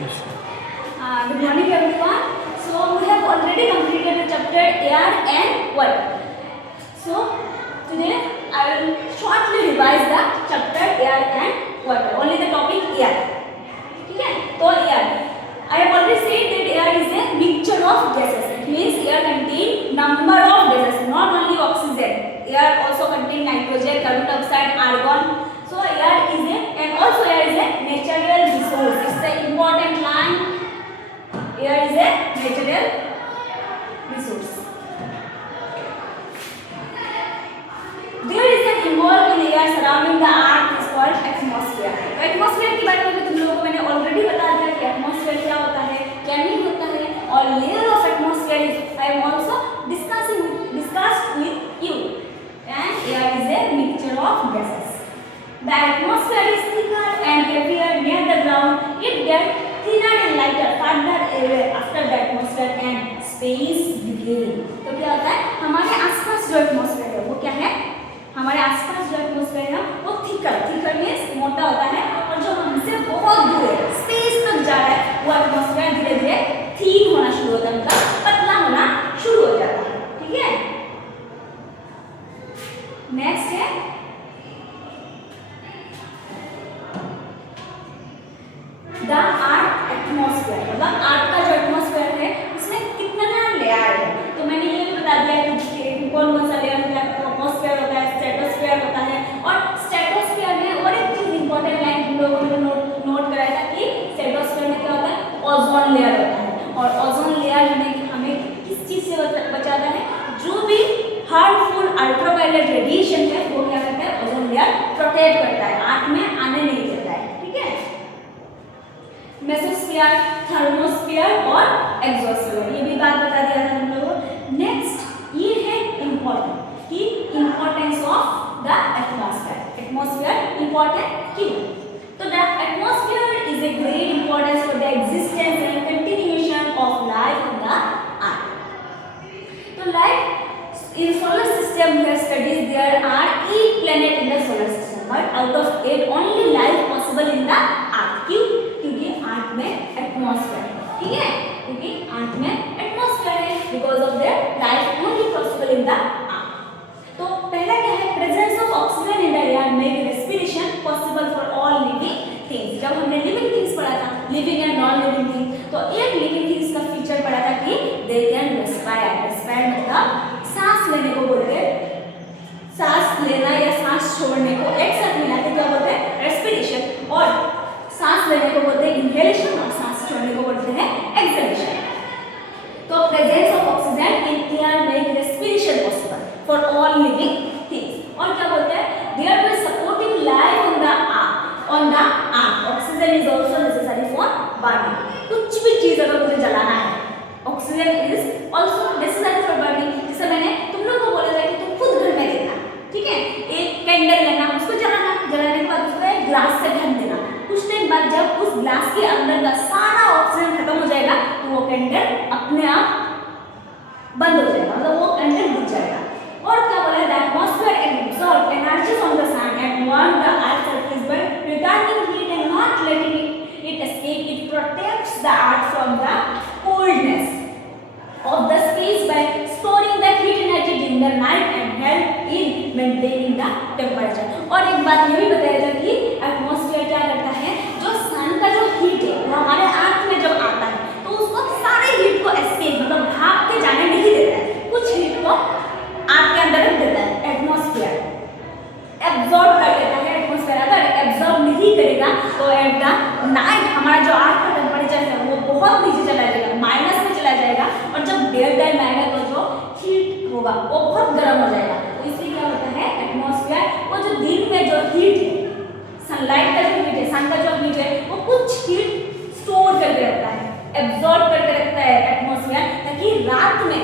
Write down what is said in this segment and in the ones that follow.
Good morning everyone. So we have already completed the chapter air and water. So today I will shortly revise the chapter air and water. Only the topic air. ठीक है? तो air. I have already said that air is a mixture of gases. It means air contains number of gases, not only oxygen. Air also contains nitrogen, carbon dioxide, argon. So air is a and also air is a natural resource. It's the important line. Air is a natural resource. There is an involved in air surrounding the earth is called atmosphere. तो atmosphere के बारे में तुम लोगों को मैंने already बता दिया कि atmosphere क्या होता है, क्या नहीं होता है, और layer of atmosphere is I am also discussed with you. And air is a mixture of gases. The atmosphere is thicker and heavier near the ground. It gets thinner and lighter farther away after the atmosphere and space begin. तो क्या होता है, हमारे आसपास जो atmosphere है वो क्या है, हमारे आसपास जो एटमॉस्फेयर है वो थिकर मीन्स मोटा होता है, और जो हमसे बहुत दूर है स्पेस तक जा रहा है वो एटमॉस्फेयर धीरे धीरे थिन होना शुरू होता है, मतलब पतला होना शुरू हो जाता है. ठीक है. नेक्स्ट है द अर्थ एटमॉस्फेयर. मतलब अर्थ का जो एटमॉस्फेयर है उसमें कितना लेयर है. तो मैंने ये भी बता दिया कि कौन कौन सा लेयर होता है. ट्रोपोस्फेयर होता है, स्ट्रेटोस्फेयर होता है, और स्ट्रेटोस्फेयर में और एक चीज इंपॉर्टेंट लाइन तुम लोगों ने नोट कराया था कि स्ट्रेटोस्फेयर में क्या होता है, ओजोन लेयर होता है. और ओजोन लेयर हमें किस चीज से बचाता है, जो भी हार्मफुल अल्ट्रावायलेट रेडिएशन है वो क्या करता है, ओजोन लेयर प्रोटेक्ट करता है, अर्थ में आने नहीं देता है. ठीक है. मेसोस्फीयर, थर्मोस्फीयर और एक्सोस्फीयर, ये भी बात बता दिया था हम लोगों. नेक्स्ट ये है इम्पोर्टेंट कि importance of the atmosphere. Atmosphere important क्यों? तो the atmosphere is a great importance for the existence and continuation of life on the earth. तो life in solar system we have studies there are 8 planet in the solar system, but out of 8 only life possible in the earth. क्यों? क्योंकि अर्थ में atmosphere है. ठीक है, क्योंकि अर्थ में atmosphere है, because of their life only possible in the earth. तो पहला क्या है, presence of oxygen in the air make respiration possible for all living things. जब हमने लिविंग थिंग्स पढ़ा था, living and non living things, तो एक लिविंग थिंग्स का फीचर पढ़ा था कि दे कैन रेस्पायर. रेस्पायर मतलब सांस लेने को बोलते हैं, सांस लेना या सांस छोड़ने को एक साथ मिलाते क्या बोलते हैं, रेस्पिरेशन. और सांस लेने को बोलते हैं इनहेलेशन, और सांस छोड़ने को बोलते हैं एक्सहेलेशन. तो presence of oxygen in air make respiration possible for all living things. और क्या बोलते हैं, there will supporting life on the earth. Oxygen is also necessary for burning. कुछ भी चीज अगर मुझे जलाना है, oxygen is also necessary for burning. जैसे मैंने तुम लोगों को बोला था कि तुम खुद घर में लेना, ठीक है, एक कैंडल लेना, उसको जलाना, जलाने के बाद उसको एक ग्लास से ढक देना. कुछ टाइम बाद जब उस ग्लास के अंदर का सारा ऑक्सीजन खत्म हो जाएगा तो वो कैंडल अपने आप बंद हो जाएगा, मतलब वो कैंडल बुझ जाएगा. और क्या बोला है, the atmosphere absorb energy from the sun and warm the earth surface by returning heat and not letting it escape. It protects the earth from the coldness of the space by storing the heat energy during the night and help in maintaining the temperature. और एक बात ये भी बताया था कि atmosphere क्या करता है, जो सन का जो हीट है वो हमारे अर्थ में जब आता है तो उसको सारे हीट को एस्केप मतलब भाग के जाने नहीं देता है, कुछ हीट को अर्थ के अंदर रख देता है. एटमॉस्फेयर एब्जॉर्ब कर लेता है. एटमॉस्फेयर अगर एब्जॉर्ब नहीं करेगा तो एट द नाइट हमारा जो अर्थ का टेम्परेचर है वो बहुत नीचे चला जाएगा, माइनस में चला जाएगा, और जब डे टाइम आएगा तो जो हीट होगा वो बहुत गर्म हो जाएगा. तो इसलिए क्या होता है, एटमॉस्फेयर वो जो दिन में जो हीट है, सनलाइट का जो हीट है, सन का जो हीट है, वो कुछ हीट स्टोर करके रखता है, एब्जॉर्ब करके रखता है एटमॉस्फेयर, ताकि रात में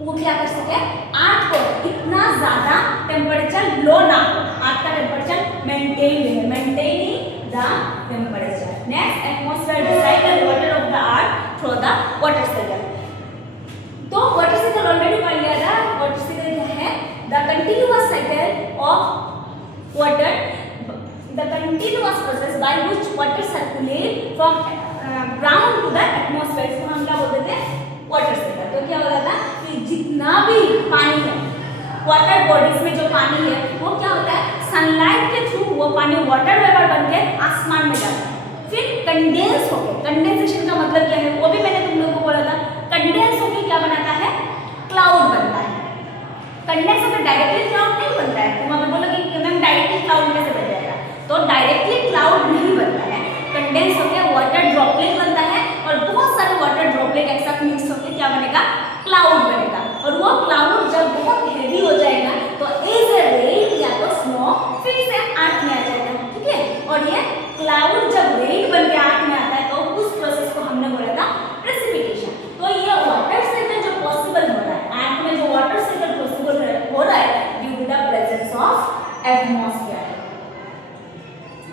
वो क्या कर सके, अर्थ को इतना ज्यादा टेम्परेचर लो ना हो, अर्थ का टेम्परेचर मेंटेन रहे, maintaining the temperature. Next, atmosphere recycle water of the earth through the water cycle. तो वाटर साइकिल ऑलरेडी पढ़ लिया था. वाटर साइकिल क्या है, the continuous cycle of water, the continuous process by which water circulate from ground to the atmosphere, इसको हम क्या बोलते थे, वाटर सेकंड। तो क्या हो जाता है कि जितना भी पानी है वाटर बॉडीज में, जो पानी है वो क्या होता है, सनलाइट के थ्रू वो पानी वाटर वेपर बन के आसमान में जाता है, फिर कंडेंस होकर, कंडेंसेशन का मतलब क्या है वो भी मैंने तुम लोगों को बोला था, कंडेंस होकर क्या बनाता है, क्लाउड बनता है। कंडेंस होकर डायरेक्टली क्लाउड नहीं बनता है। तुम अगर बोलोगे कि मैम डायरेक्टली क्लाउड कैसे बन जाएगा, तो डायरेक्टली क्लाउड नहीं बनता है, कंडेंस होकर वाटर ड्रॉपलेट बनता है और बहुत सारे वाटर ड्रॉपलेट एक साथ मिक्स होकर क्या बनेगा, क्लाउड बनेगा। और वो क्लाउड जब बहुत हेवी हो जाएगा तो इज ए रेन या तो स्नो फिर से अर्थ में आ जाएगा, ठीक है। और ये क्लाउड जब रेन बन के अर्थ में आता है तो उस प्रोसेस को हमने बोला था प्रेसिपिटेशन। तो ये वाटर साइकिल जो पॉसिबल हो रहा है अर्थ में, जो वाटर साइकिल पॉसिबल हो रहा है due to the presence of atmosphere.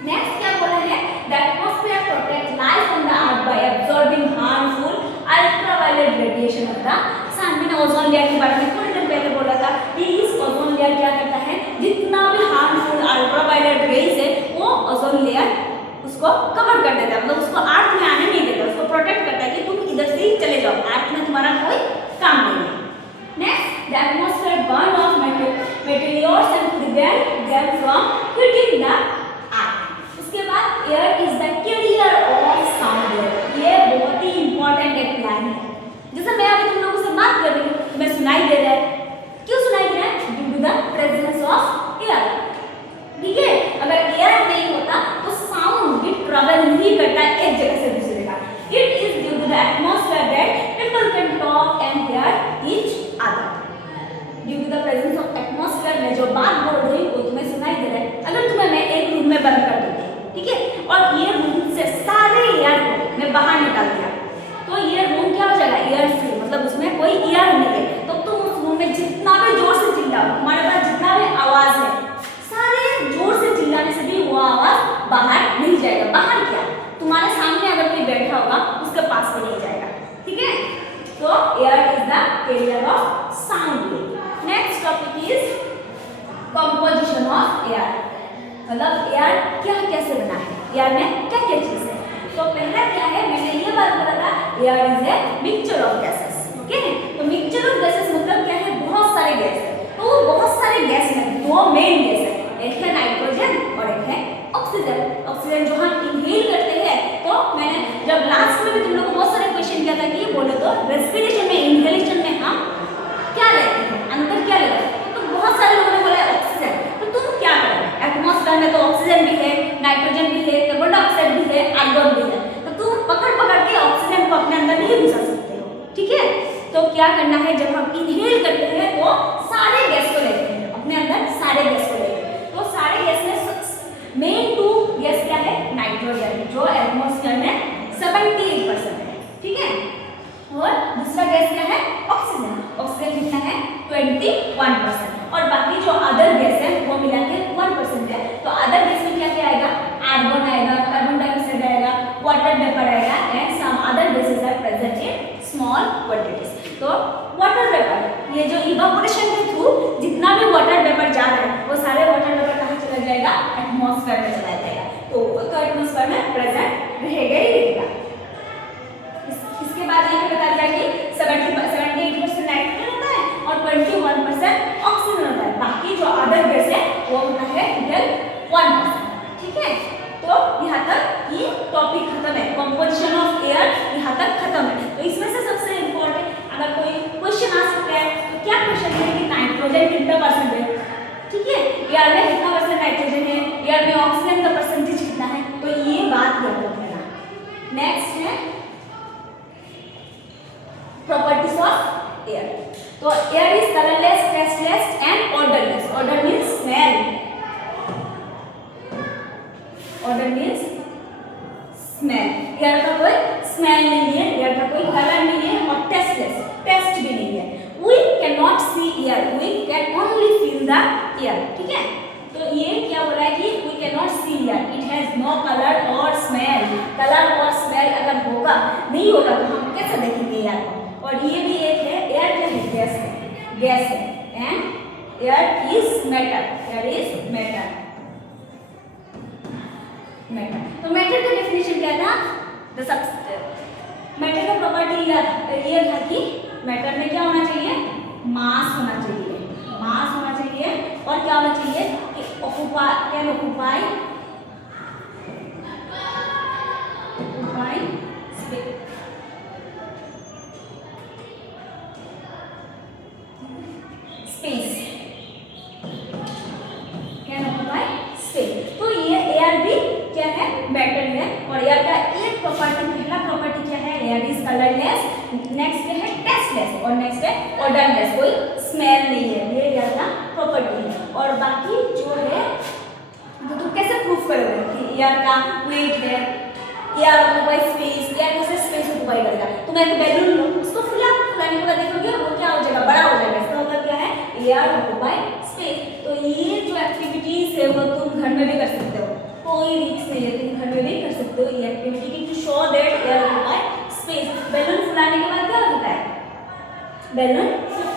Next क्या बोला है, the atmosphere protect life on the earth by absorbing harmful ultraviolet radiation of the sun. मैंने ओजोन लेयर के बारे में थोड़ी देर पहले बोला था कि इस ओजोन लेयर क्या करता है, जितना भी हार्मफुल अल्ट्रावायलेट रेज है वो ओजोन लेयर उसको कवर कर देता है, मतलब उसको अर्थ में आने नहीं देता, उसको प्रोटेक्ट करता है कि तुम इधर से ही चले जाओ, अर्थ में तुम्हारा कोई काम नहीं है। Next, the atmosphere burn off materials and prevent them from hitting the earth. उसके बाद air is the carrier of sound wave. ये बहुत ही इंपॉर्टेंट एक प्लान है। जैसे मैं अभी तुम लोगों से बात कर रही हूँ, तुम्हें सुनाई दे रहा है, क्यों सुनाई दे रहा है, due to the presence of air, ठीक है। अगर एयर नहीं होता तो साउंड भी ट्रैवल नहीं करता एक जगह से दूसरी जगह। It is due to the atmosphere that people can talk and hear each other. Due to the presence of atmosphere में जो बात बोल रही हूँ वो तुम्हें सुनाई दे रहा है। अगर तुम्हें मैं एक रूम में बंद कर दूँ, ठीक है, और ये रूम से सारे एयर को मैं बाहर निकाल दिया, तो ये रूम क्या हो जाएगा, एयर फ्री, मतलब उसमें कोई एयर नहीं है। तो तुम उस रूम में जितना भी जोर से चिल्लाओ, तुम्हारे पास जितना भी आवाज है, सारे जोर से चिल्लाने से भी वो आवाज बाहर नहीं जाएगा। बाहर क्या, तुम्हारे सामने अगर कोई बैठा होगा उसके पास भी नहीं जाएगा, ठीक है। तो air is the carrier of sound wave. Next topic is composition of air, मतलब एयर क्या कैसे बना है, एयर में क्या क्या चीज है। तो पहला क्या है, मैंने ये बात बोला था, air is a mixture of gases, okay. तो मिक्सचर ऑफ गैसेस मतलब क्या है, बहुत सारे गैस है। तो वो बहुत सारे गैस में दो मेन गैस है, एक है नाइट्रोजन और एक है ऑक्सीजन। ऑक्सीजन जो हम इनहेल करते हैं, तो मैंने जब लास्ट में भी तुम लोग को बहुत सारे क्वेश्चन किया था कि ये बोले तो रेस्पिरेशन में, इनहेलेशन में हम क्या लेते हैं, अंदर क्या लेते हैं, तो बहुत सारे लोगों ने बोला ऑक्सीजन। तो तुम क्या करोगे, एटमॉस्फेयर में तो ऑक्सीजन भी है, नाइट्रोजन भी है, कार्बन डाइऑक्साइड भी है, आर्गन भी है, तो तुम पकड़ पकड़ के ऑक्सीजन को अपने अंदर नहीं घुसा सकते हो, ठीक है। तो क्या करना है, जब हम इनहेल करते हैं तो सारे गैस को लेते हैं अपने अंदर, सारे गैस को लेते हैं। तो सारे गैस में मेन टू गैस क्या है, नाइट्रोजन, जो एटमॉस्फेयर में 78% है, ठीक है। और दूसरा गैस क्या है, ऑक्सीजन। ऑक्सीजन कितना है, 21%। और बाकी जो अदर गैस है वो मिला के 1% है। तो अदर गैस में क्या क्या आएगा, आर्गन आएगा, कार्बन डाइऑक्साइड आएगा, वाटर वेपर आएगा and some other gases are present in small quantities. तो वाटर वेपर, ये जो इवापोरेशन के थ्रू जितना भी वाटर वेपर जा रहा है वो सारे वाटर वेपर कहाँ चला जाएगा, एटमॉस्फेयर में चला जाएगा। तो एटमॉस्फेयर में प्रेजेंट रहेगा ही रहेगा। इसके बाद ये बता दिया कि 78% नाइट्रोजन होता है और 21% ऑक्सीजन होता है। बाकी जो अदर गैस है वो होता है टोटल 1%, ठीक है। तो यहाँ तक ये टॉपिक खत्म है, कंपोजिशन ऑफ एयर यहाँ तक खत्म है। तो इसमें से सबसे इम्पोर्टेंट अगर कोई क्वेश्चन आ सकता है तो क्या क्वेश्चन है कि नाइट्रोजन कितना परसेंट है, ठीक है, एयर में कितना परसेंट नाइट्रोजन है, एयर में ऑक्सीजन का परसेंटेज कितना है, तो ये बात याद रखना। नेक्स्ट है प्रॉपर्टीज ऑफ एयर। तो air is colourless, tasteless and odourless. Order means smell, order means smell. Air का कोई स्मेल नहीं है, एयर का कोई कलर नहीं है और टेस्टलेस, टेस्ट भी नहीं है। We can not see air, we can only feel the air, ठीक है। तो ये क्या बोला है कि we can not see air, it has no colour और स्मेल। कलर और स्मेल अगर होगा नहीं होगा तो हम कैसे देखेंगे एयर को। और ये भी एक है, एयर क्या है, गैस है, गैस है and air is matter, air is matter, matter. तो मैटर का डेफिनेशन क्या था, द ये था कि मैटर में क्या होना चाहिए, मास होना चाहिए, मास होना चाहिए, और क्या होना चाहिए कि can occupy space, can occupy space. तो ये एयर भी क्या है, मैटर है, और एयर का एक प्रॉपर्टी, पहला प्रॉपर्टी क्या है, एयर इज कलरलेस, नेक्स्ट है टेस्टलेस, और नेक्स्ट है ओडरलेस, कोई स्मेल नहीं है, ये एयर का प्रॉपर्टी है। और बाकी जो है तो तुम कैसे प्रूफ करोगे कि एयर का वेट है, एयर ऑक्यूपाई स्पेस, एयर कैसे स्पेस ऑक्यूपाई करेगा। तुम एक बैलून लो, उसको फुलाने के बाद देखोगे वो क्या हो जाएगा, बड़ा हो जाएगा, इसका मतलब क्या है, एयर ऑक्यूपाई स्पेस। तो ये जो एक्टिविटीज है वो तुम घर में भी कर सकते हो, कोई रिस्क नहीं है, तुम घर में भी कर सकते हो ये activity to show that air occupy space. Balloon फुलाने के बाद क्या होता है, बैलून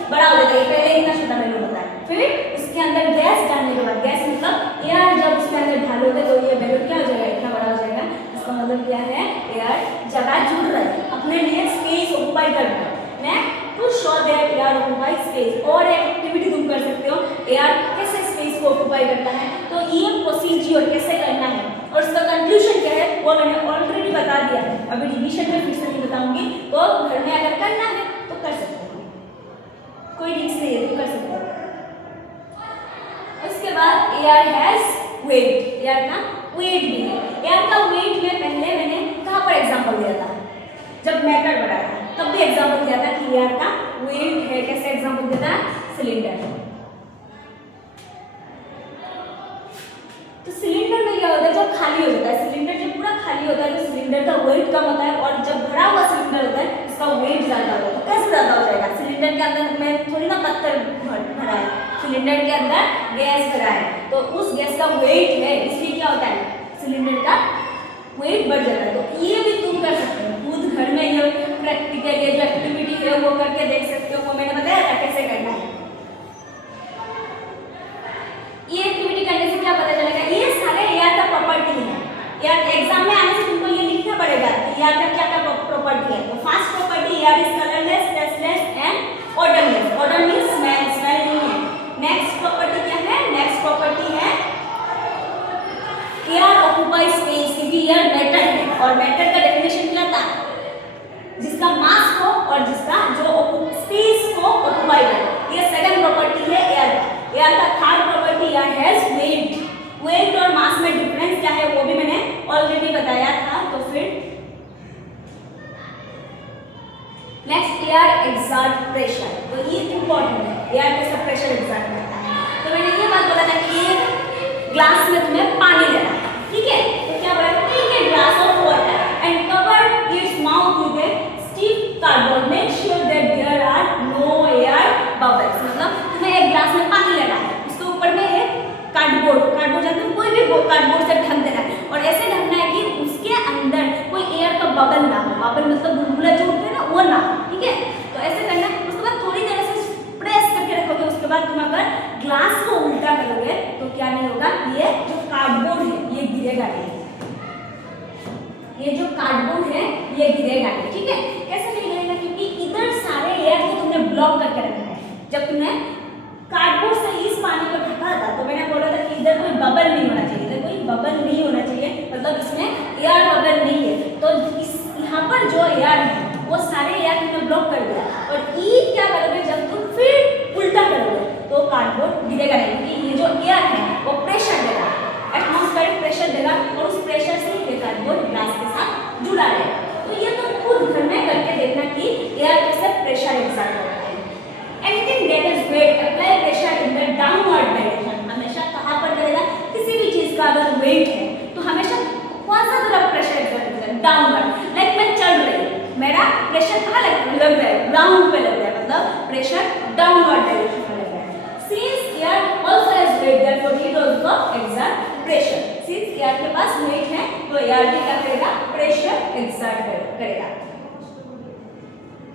बड़ा हो जाता है, पहले इतना छोटा बैलून होता है, फिर उसके अंदर गैस डालने के बाद, गैस मतलब एयर जब उसके अंदर डालोगे तो ये बैलून क्या हो जाएगा, इतना बड़ा हो जाएगा। इसका मतलब क्या है, एयर जगह जुड़ रहा है, अपने लिए स्पेस ऑक्यूपाई कर रहा है। Next to show that air occupy space, और एक एक्टिविटी तुम कर सकते हो, एयर कैसे स्पेस को ऑक्यूपाई करता है, तो ये प्रोसीजर कैसे करना है और उसका कंक्लूजन क्या है वो मैंने ऑलरेडी बता दिया है, अभी रिवीजन में फिर से नहीं बताऊंगी। तो घर में अगर करना है तो कर सकते हो, कोई रिस्क नहीं है, तुम कर सकते हो। उसके बाद एयर हैज वेट, एयर का वेट भी है। एयर का वेट में पहले मैंने कहाँ पर एग्जांपल दिया था, जब मैटर बढ़ा था तब भी एग्जांपल दिया था कि एयर का वेट है, कैसे एग्जांपल दिया था, सिलेंडर। तो सिलेंडर में क्या होता है, जब खाली हो जाता है सिलेंडर, जब पूरा खाली होता है तो सिलेंडर का वेट कम होता है, और जब भरा हुआ सिलेंडर होता है उसका वेट ज्यादा होता है। तो कैसे ज्यादा हो जाएगा, सिलेंडर के अंदर में थोड़ी ना पत्थर भरा है, सिलेंडर के अंदर गैस भरा है, तो उस गैस का वेट है, इसलिए क्या होता है, सिलेंडर का वेट बढ़ जाता है। तो ये भी तुम कर सकते हो खुद घर में, ये प्रैक्टिकल ये जो एक्टिविटी है वो करके देख सकते हो, वो मैंने बताया था कैसे करना है। ये एक्टिविटी करने से क्या पता चलेगा, ये सारे एयर का प्रॉपर्टी है, यार एग्जाम में आने से तुमको ये लिखना पड़ेगा कि एयर का क्या क्या प्रॉपर्टी है। तो first property, air is colourless, tasteless and odourless, odour means smell, smell नहीं है। नेक्स्ट प्रॉपर्टी क्या है, नेक्स्ट प्रॉपर्टी है एयर ऑक्यूपाई स्पेस, क्योंकि एयर मैटर है, और मैटर का डेफिनेशन क्या था, जिसका मास को और जिसका जो स्पेस को ऑक्यूपाई करे। ये सेकंड प्रॉपर्टी है एयर का। एयर का third property, air has weight, weight और मास में डिफरेंस क्या है वो भी मैंने ऑलरेडी बताया था। तो फिर नेक्स्ट, एयर एक्सर्ट प्रेशर, तो ये इंपॉर्टेंट है, एयर कैसा प्रेशर एक्सर्ट करता है। तो मैंने ये बात बोला था कि एक ग्लास में तुम्हें पानी लेना है, ठीक है, तो क्या बोला, take a glass of water and cover its mouth with a stiff cardboard, make sure that there are no air bubbles. मतलब तुम्हें एक ग्लास में पानी लेना है, उसके ऊपर में एक कार्डबोर्ड, कार्डबोर्ड जानते हो, कोई भी कार्डबोर्ड से ढक देना है, और ऐसे ढकना है कि उसके अंदर कोई एयर का बबल ना हो, बबल मतलब बुलबुला जो होते हैं ना वो ना, ठीक है। तो ऐसे करना है, उसके बाद थोड़ी देर से प्रेस करके रखोगे, उसके बाद तुम अगर ग्लास को उल्टा करोगे तो क्या नहीं होगा, ये जो कार्डबोर्ड है ये गिरेगा नहीं, ये जो कार्डबोर्ड है ये गिरेगा नहीं, ठीक है। कैसे नहीं गिरेगा, क्योंकि इधर सारे एयर को तुमने ब्लॉक करके रखा है। जब तुमने कार्डबोर्ड से इस पानी को ढका था तो मैंने बोला था कि इधर कोई बबल नहीं होना चाहिए, इधर कोई बबल नहीं होना चाहिए, मतलब इसमें एयर बबल नहीं है। तो इस यहाँ पर जो एयर है वो सारे एयर तुमने ब्लॉक कर दिया, और ये क्या करोगे, जब तुम फिर उल्टा करोगे तो कार्डबोर्ड गिरेगा नहीं, क्योंकि ये जो एयर है वो प्रेशर देगा, एटमॉस्फेरिक प्रेशर देगा, और उस प्रेशर से ये कार्डबोर्ड ग्लास के साथ जुड़ा रहेगा। तो ये तुम खुद घर में करके देखना कि एयर कैसे प्रेशर एक्सर्ट होता है। Anything that is weight apply pressure in the downward direction, हमेशा कहाँ पर करेगा, किसी भी चीज का अगर वेट है तो हमेशा कौन सा तरफ प्रेशर एक्सर्ट होता है, डाउनवर्ड। लाइक मैं चल रही हूँ, मेरा प्रेशर कहाँ लग रहा है, ग्राउंड पे लग रहा है, मतलब प्रेशर डाउनवर्ड डायरेक्शन में लग रहा है। Since air also has weight therefore it also exert pressure, since air के पास वेट है तो एयर भी क्या करेगा, प्रेशर एक्सर्ट करेगा।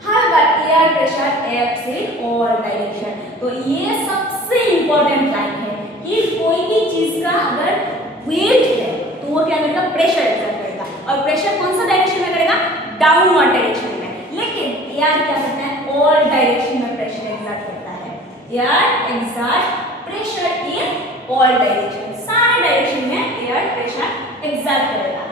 However, air pressure acts in all direction, तो ये सबसे इम्पोर्टेंट लाइन है कि कोई भी चीज का अगर वेट है तो वो क्या करेगा, प्रेशर एक्सर्ट करेगा, और प्रेशर कौन सा डायरेक्शन में करेगा, डाउनवर्ड डायरेक्शन में। लेकिन एयर क्या करता है, ऑल डायरेक्शन में प्रेशर एग्जर्ट करता है। Air exert pressure in all direction, सारे डायरेक्शन में एयर प्रेशर एग्जर्ट करेगा।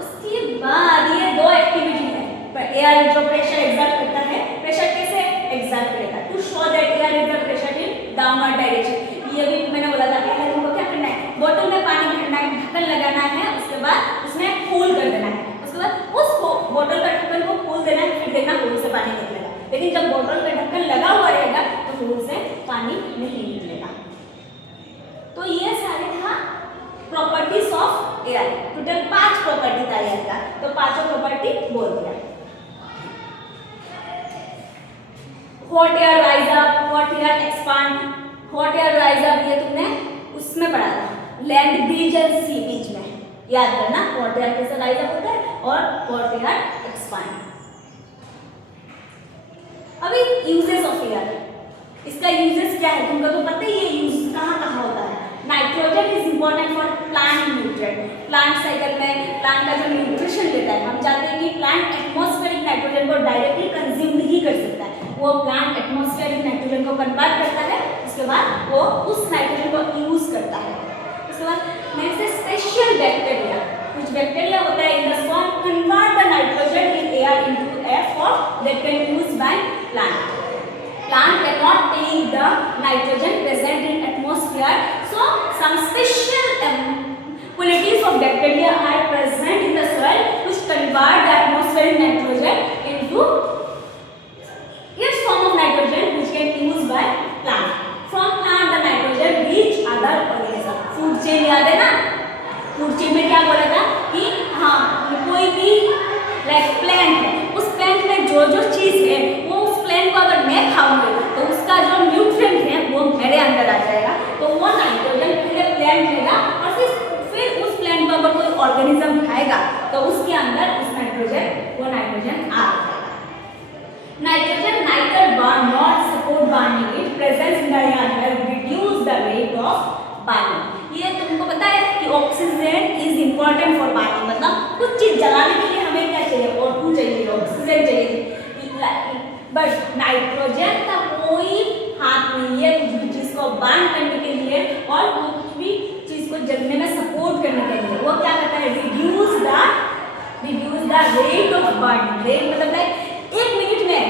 उसके बाद ये दो एक्टिविटी है, पर एयर जो प्रेशर एग्जर्ट करता है, प्रेशर कैसे एग्जर्ट करेगा, to show that air exert pressure in downward direction. ये भी मैंने बोला था पहले तुमको क्या करना है, बोतल में पानी भरना है, ढक्कन लगाना है, उसके बाद उसमें फूल कर देना है, उसके बाद उस बोतल का ढक्कन को खोल देना है, फिर देखना फूल से पानी निकलेगा। लेकिन जब बोतल का ढक्कन लगा हुआ रहेगा तो फूल से पानी नहीं निकलेगा। तो ये सारे था properties of air. Total 5 property था एयर का, तो पांचों प्रॉपर्टी बोल दिया। Hot air rise up, hot air expand. Hot air rise up ये तुमने उसमें पढ़ा था, लैंड ब्रिज एंड सी बीच में, याद करना हॉट एयर कैसे राइज अप होता है और हॉट एयर एक्सपांड। अभी यूजेस ऑफ एयर, इसका यूजेस क्या है तुमको तो पता ही है, यूज कहाँ कहाँ होता है। Nitrogen is important for plant nutrient, plant cycle में प्लांट का जो न्यूट्रिशन लेता है, हम चाहते हैं कि प्लांट एटमॉस्फेरिक नाइट्रोजन को डायरेक्टली कंज्यूम नहीं कर सकता है, वो प्लांट एटमॉस्फेरिक नाइट्रोजन को कन्वर्ट करता है, उसके बाद वो उस नाइट्रोजन को यूज करता है। उसके बाद नेक्स्ट है स्पेशल बैक्टीरिया, कुछ बैक्टीरिया होता है in the soil convert the nitrogen in air into air for that can use by plant. Plant cannot take the nitrogen present in atmosphere, so some special qualities of bacteria are present in the soil which convert the atmospheric nitrogen into its form of nitrogen which can use by plant. From plant the nitrogen reach other organism. Food chain याद है ना, food chain में क्या बोला था कि हाँ कोई भी लाइक प्लांट है, उस प्लांट में जो जो चीज है वो उस प्लांट को अगर मैं खाऊंगी तो उसका जो न्यूट्रिएंट है वो मेरे अंदर आ जाएगा, तो वो नाइट्रोजन पहले प्लांट लेगा और फिर उस प्लांट को अगर कोई ऑर्गेनिज्म खाएगा तो उसके अंदर उस नाइट्रोजन आ जाएगा। Nitrogen neither burn not support burning, it presence in the air help reduce the rate of burning. ये तुमको पता है कि oxygen is important for burning, मतलब कुछ चीज जलाने के लिए हमें क्या चाहिए, O2 चाहिए, ऑक्सीजन चाहिए, बट नाइट्रोजन का कोई हाथ नहीं है कुछ भी चीज को बर्न करने के लिए और कुछ भी चीज को जलने में सपोर्ट करने के लिए। वो क्या करता है, reduce the rate of burning. Rate मतलब है 1 मिनट में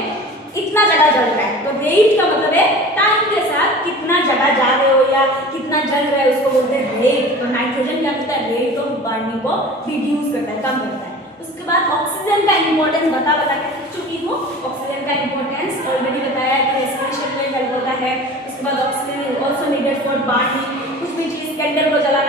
इतना जगह जल रहा है, तो रेट का मतलब है टाइम के साथ कितना जगह जा रहे हो या कितना जल रहा है, उसको बोलते हैं रेट। तो नाइट्रोजन क्या करता है, रेट ऑफ बर्निंग को रिड्यूस करता है, कम करता है। उसके बाद ऑक्सीजन का इंपॉर्टेंस बता के चुकी हूँ, ऑक्सीजन का इंपॉर्टेंस ऑलरेडी बताया कि रेस्पिरेशन में हेल्प होता है। उसके बाद oxygen is also needed for burning, कुछ भी चीज कैंडल को जलाना